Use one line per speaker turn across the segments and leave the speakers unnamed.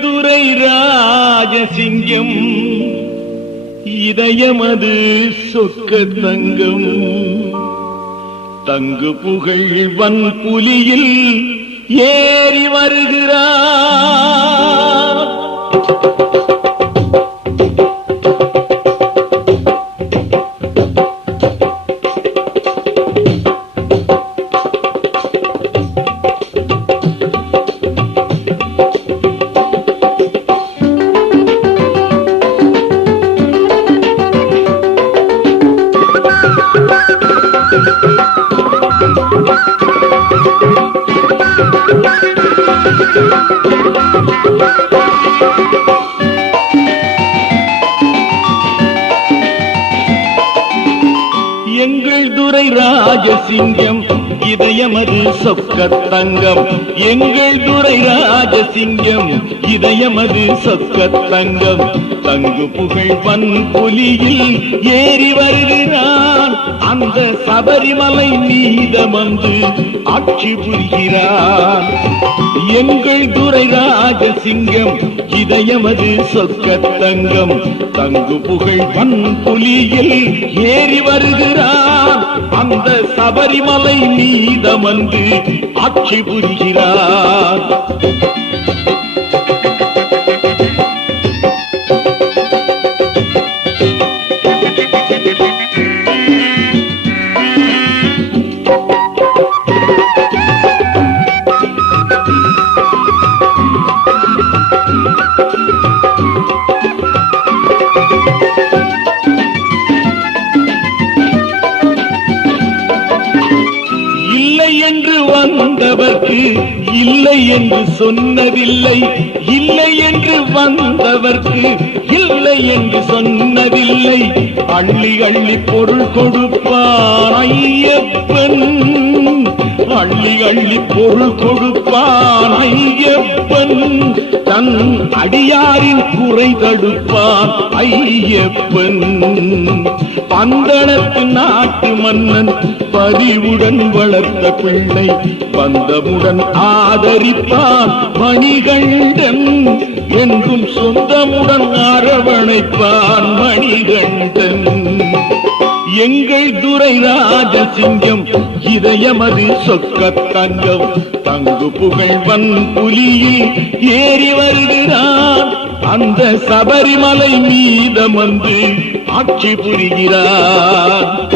மதுரை ராஜசிங்கம் இதயமது சொக்க தங்கம். தங்கு புகழ் வன் புலியில் ஏறி வருகிறார். எங்கள் துரை ராஜசிங்கம் இதயமது சொக்கத்தங்கம். எங்கள் துரை ராஜசிங்கம் இதயமது சொக்கத்தங்கம். தங்கு புகழ் வன் புலியில் ஏறி வருகிறான். அந்த சபரிமலை மீதமந்து ஆட்சி புரிகிறான். எங்கள் துரை ராஜசிங்கம் இதயமது சொக்க தங்கம். தங்கு புகழ் வன் புலியில் ஏறி வருகிறான். அந்த சபரிமலை மீதமந்து ஆட்சி புரிகிறான். வந்தவர்க்கு இல்லை என்று சொன்னதில்லை இல்லை என்று வந்தவர்க்கு இல்லை என்று சொன்னதில்லை. அள்ளி அள்ளி பொருள் கொடுப்பான் ஐயப்பன். அள்ளி அள்ளி பொருள் கொடுப்பான் ஐயப்பன். அடியாரின் குறை தடுப்பான் ஐயப்பன். பந்தளத்து நாட்டு மன்னன் பரிவுடன் வளர்த்த பிள்ளை பந்தமுடன் ஆதரிப்பான் மணிகண்டன் என்றும் சொந்தமுடன் அரவணைப்பான் மணிகண்டன். எங்கள் துரை ராஜசிங்கம் இதயமது சொக்க தங்கம் தங்கு புகழ் வன் புலியில் ஏறி வருகிறான். அந்த சபரிமலை மீதமந்து ஆட்சி புரிகிறான்.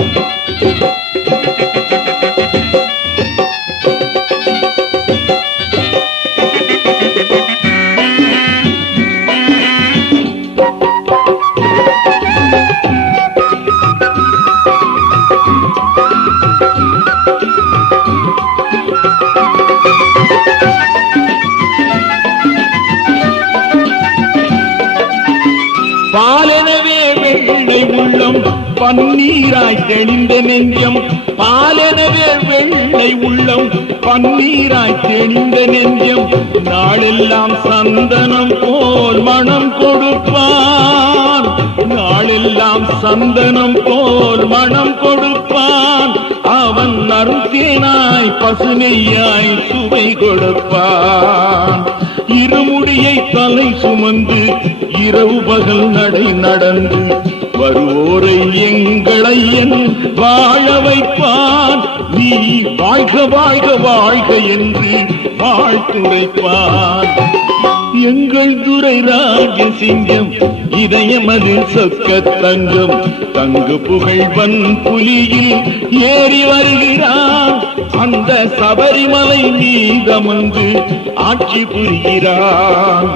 பாலெனவே வெள்ளை உள்ளம் பன்னீராய் தெளிந்த நெஞ்சம். பாலெனவே வெள்ளை உள்ளம் பன்னீராய் தெளிந்த நெஞ்சம். நாளெல்லாம் சந்தனம் போல் மனம் கொடுப்பான். நாளெல்லாம் சந்தனம் போல் மனம் கொடுப்பான். அவன் நறுத்தேனாய் பசுமையாய் சுவை கொடுப்பான். இருமுடியை தலை சுமந்து இரவு பகல் நடை நடந்து வருவோரை எங்களை என் வாழ வைப்பான். நீ வாழ்க வாழ்க வாழ்க என்று வாழ்த்துரைப்பான். எங்கள் துரை ராஜசிங்கம் அதில் சொக்க தங்கம். தங்கு புகழ் வன் புலியில் ஏறி வருகிறான் அந்த சபரிமலை மீதமந்து ஆட்சி புரிகிறான்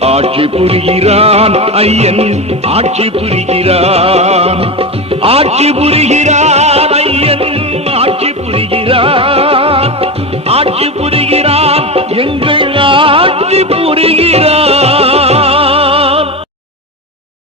ஆட்சி புரிகிறான் ஐயன் ஆட்சி புரிகிறான். ஆட்சி புரிகிறான் ஐயன் ஆட்சி புரிகிறான். రాత్రి పూరిగిరా.